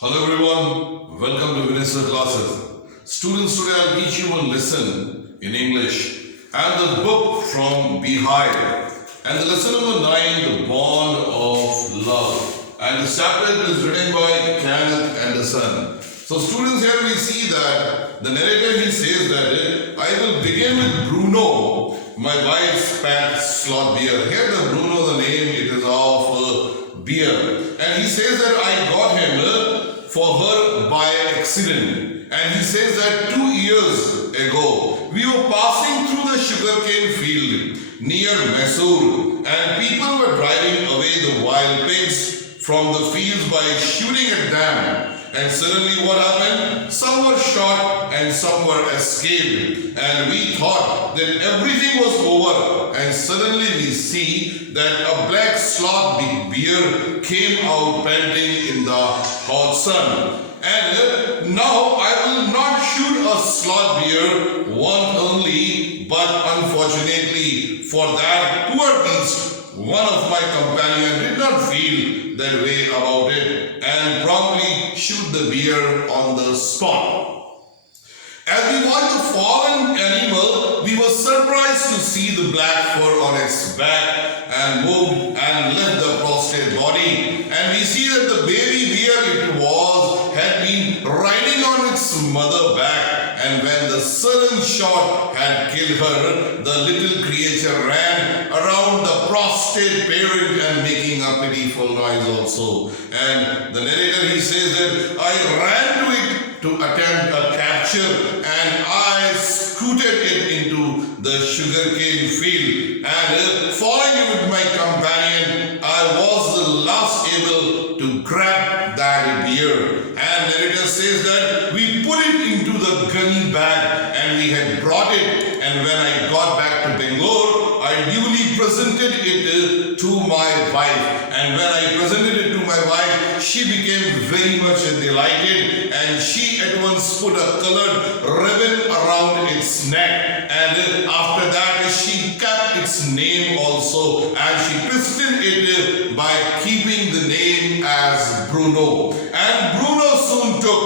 Hello everyone, welcome to Vinessa classes. Students, today I'll teach you a lesson in English and the book from Beehive. And the lesson number 9, The Bond of Love. And the chapter is written by Kenneth Anderson. So students, here we see that the narrator, he says that I will begin with Bruno, my wife's pet sloth beer. Here the Bruno, the name, it is of beer. And he says that I got him for her by accident. And he says that 2 years ago, we were passing through the sugarcane field near Mysore, and people were driving away the wild pigs from the fields by shooting at them. And suddenly what happened? Some were shot and some were escaped. And we thought that everything was over. And suddenly we see that a black sloth bear came out panting in the hot sun. And now I will not shoot a sloth bear one only, but unfortunately for that poor beast, one of my companions did not feel that way about it and promptly shoot the bear on the spot. As we watched the fallen animal, we were surprised to see the black fur on its back and moved and left the prostrate body. And we see that the baby bear it was had been riding on its mother back. And when the sudden shot had killed her, the little creature ran around the prostrate parent and making a pitiful noise also. And the narrator, he says that I ran to it to attempt a capture, and I scooted it into the sugarcane field, and following with my companion, I was the last able to grab that bear. And the narrator says that we put it into the gunny bag and we had brought it, and when I got back to Bangalore, I duly presented it to my wife. And when I presented it to my wife, she became very much delighted, and she at once put a colored ribbon around its neck, and after that she kept its name also, and she christened it by keeping the name as Bruno. And Bruno soon took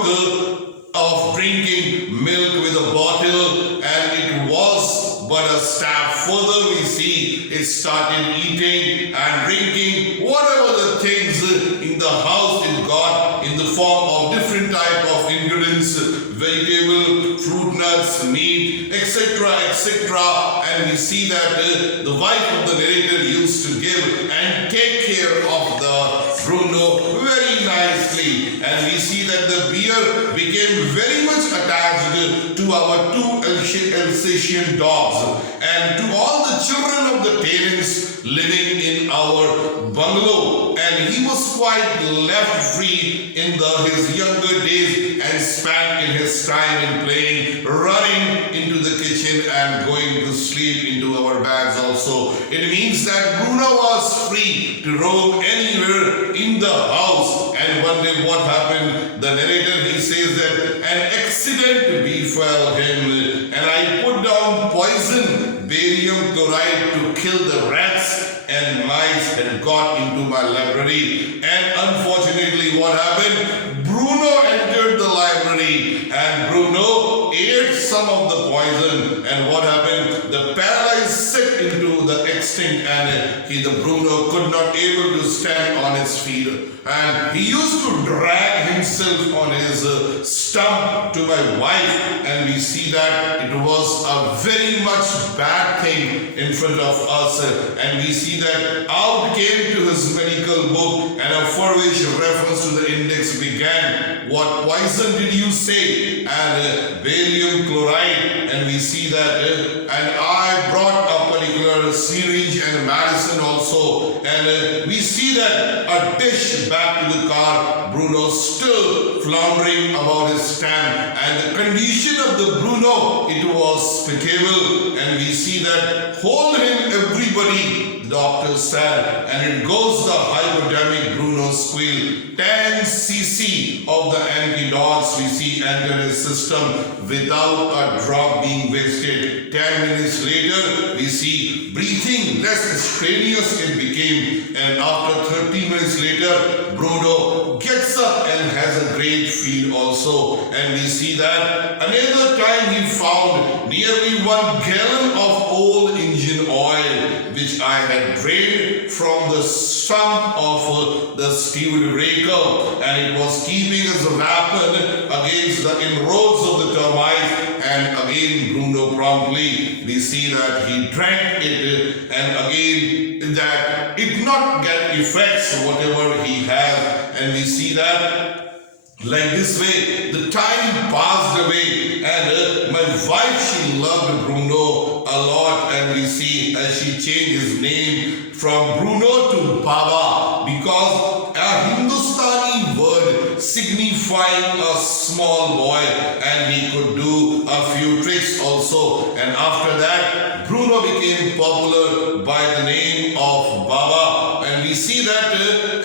of drinking milk with a bottle, and it was but a step further. We see it started eating and drinking whatever the things in the house it got in the form of different type of ingredients, vegetable, fruit, nuts, meat, etc., etc. And we see that the wife of the narrator used to give and take care of the Bruno very nicely. And we see that the bear became very much attached to our two Alsatian dogs and to all the children of the parents living in our bungalow. And he was quite left free in his younger days and spent in his time in playing, running into the kitchen and going to sleep into our bags also. It means that Bruno was free to roam anywhere in the house. And one day what happened? The narrator, he says that an accident befell him, and I put down poison, barium chloride, to kill the rats and mice had got into my library. And unfortunately what happened? Bruno entered the library and Bruno ate some of the poison, and what happened? The paralyzed sick into the extinct, and the Bruno could not able to stand on his feet, and he used to drag himself on his stump to my wife. And we see that it was a very much bad thing in front of us, and we see that out came to his medical book, and a for which reference to the index began. What poison did you say? And barium chloride. And we see that and I brought a particular syringe and medicine also, and we see that a dish back to the car, Bruno still floundering about his stand, and the condition of the Bruno, it was pitiable. And we see that hold him everybody, the doctor said, and it goes the hypodermic Bruno squeal. 10 cc of the antidotes we see enter his system without a drop being wasted. 10 minutes later we see breathing less strenuous it became, and after 30 minutes later Bruno gets up and has a great field also. And we see that another time he found nearly 1 gallon of old engine oil, which I had drained from the stump of the stewed raker, and it was keeping as a weapon against the inroads of the termites. And again Bruno promptly, we see that he drank it, and again that it not get effects whatever he has. And we see that like this way the time passed away, and my wife, she loved Bruno a lot, and we see as she changed his name from Bruno to Baba, because a Hindustani word signifying a small boy, and he could do a few tricks also. And after that Bruno became popular by the name of Baba. And we see that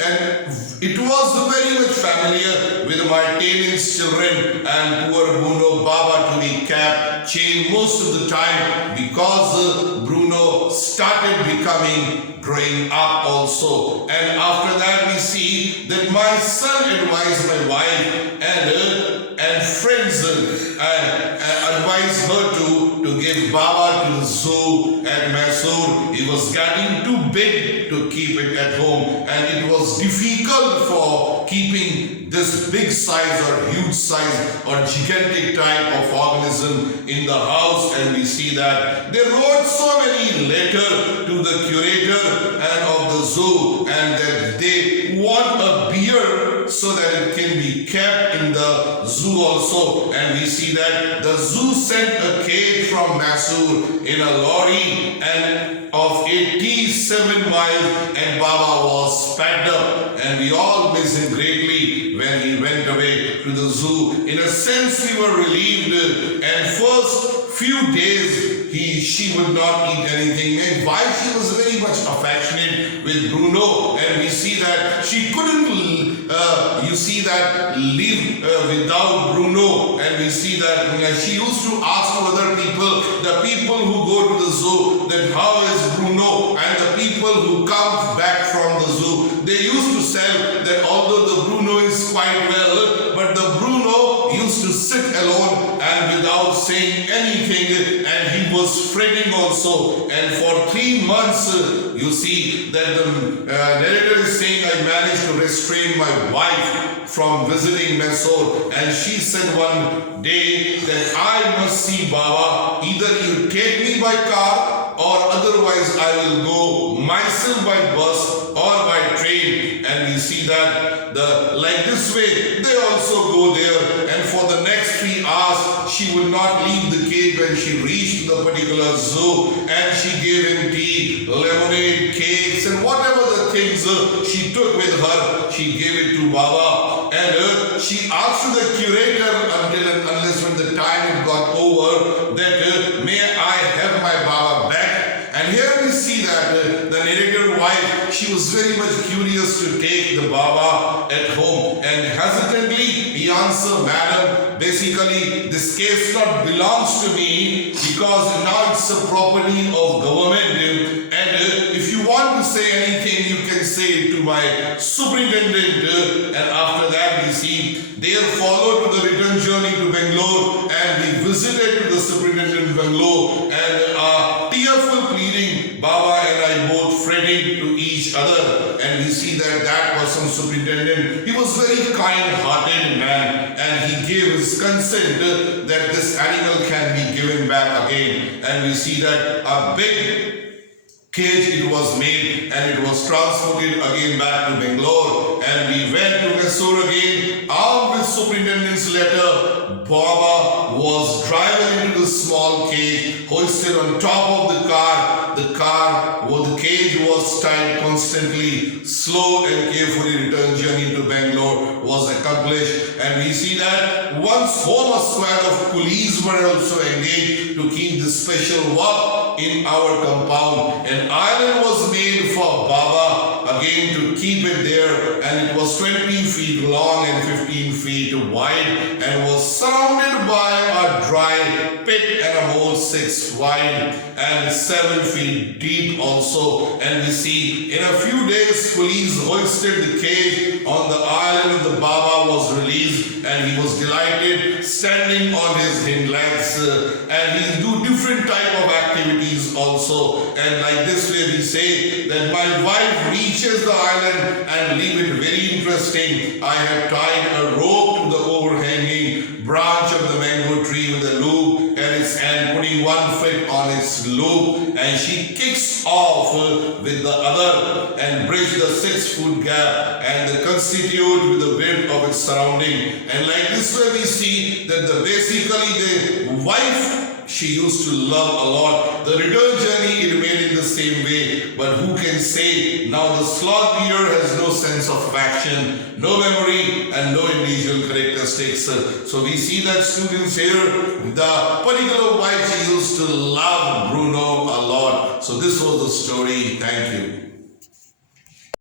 and it was very much familiar with my teenage children, and poor Bruno Baba, to be kept chained most of the time, because Bruno started becoming growing up also. And after that we see that my son advised my wife and friends advised her to give Baba to the zoo at Mysore. He was getting too big to keep it at home, and it was difficult for keeping this big size or huge size or gigantic type of organism in the house. And we see that they wrote so many letters to the curator and of the zoo, and that they want a beer so that it can be kept in the zoo also. And we see that the zoo sent a cage from Mysore in a lorry and of 87 miles, and Baba was packed up, and we all miss him greatly when he went away to the zoo. In a sense we were relieved, and first few days she would not eat anything. And why? She was very much affectionate with Bruno, and we see that she couldn't live without Bruno. And we see that she used to ask to other people, the people who go to the zoo, that how is Bruno, and the people who come back from the zoo, they used to say that although the Bruno is quite well, but the Bruno used to sit alone and without saying anything, and he was fretting also. And for 3 months you see that the narrator is saying, I managed to restrain my wife from visiting Mysore, and she said one day that I must see Baba, either you take me by car or otherwise I will go myself by bus or by train. And we see that like this way they also go there, and for the next 3 hours she would not leave the cage when she reached the particular zoo, and she gave him tea, lemonade, cakes, and whatever the things she took with her, she gave it to Baba. And she asked the curator until and unless when the time got over that may I have my Baba back. And here we see that the narrator wife, she was very much curious to take the Baba at home, and hesitantly he answered, Madam, basically this case not belongs to me, because now it's a property of government, and if you want to say anything you can say it to my superintendent. And after that we see they followed to the return journey to Bangalore, and we visited to the superintendent of Bangalore, and tearful pleading, Baba and I both fretting to each other. And we see that person, superintendent, he was very kind-hearted man, and he gave his consent that this animal can be given back again. And we see that a big cage it was made, and it was transported again back to Bangalore, and we went to Mysore again. Armed with superintendent's letter, Baba was driven into the small cage, hoisted on top of the car. The cage was tied constantly. Slow and carefully return journey to Bangalore was accomplished, and we see that once whole squad of police were also engaged to keep the special work in our compound. An island was made for Baba again to keep it there, and it was 20 feet long and 15 feet wide, and was surrounded by a dry pit and a hole 6 wide and 7 feet deep also. And we see in a few days police hoisted the cage on the island, and the Baba was released and he was delighted standing on his hind legs, and he do different type of activities also. And like this way we say that my wife reaches the island and leave it very interesting. I have tied a rope to the overhanging branch of the mango tree with a loop and putting one foot on its loop, and she kicks off with the other and bridge the 6-foot gap and the constitute with the width of its surrounding. And like this way we see that basically the wife she used to love a lot. The return journey it made in the same way, but who can say now the sloth bear has no sense of faction, no memory and no individual characteristics. So we see that students here, the particular wife she used to love Bruno a lot. So this was the story. Thank you.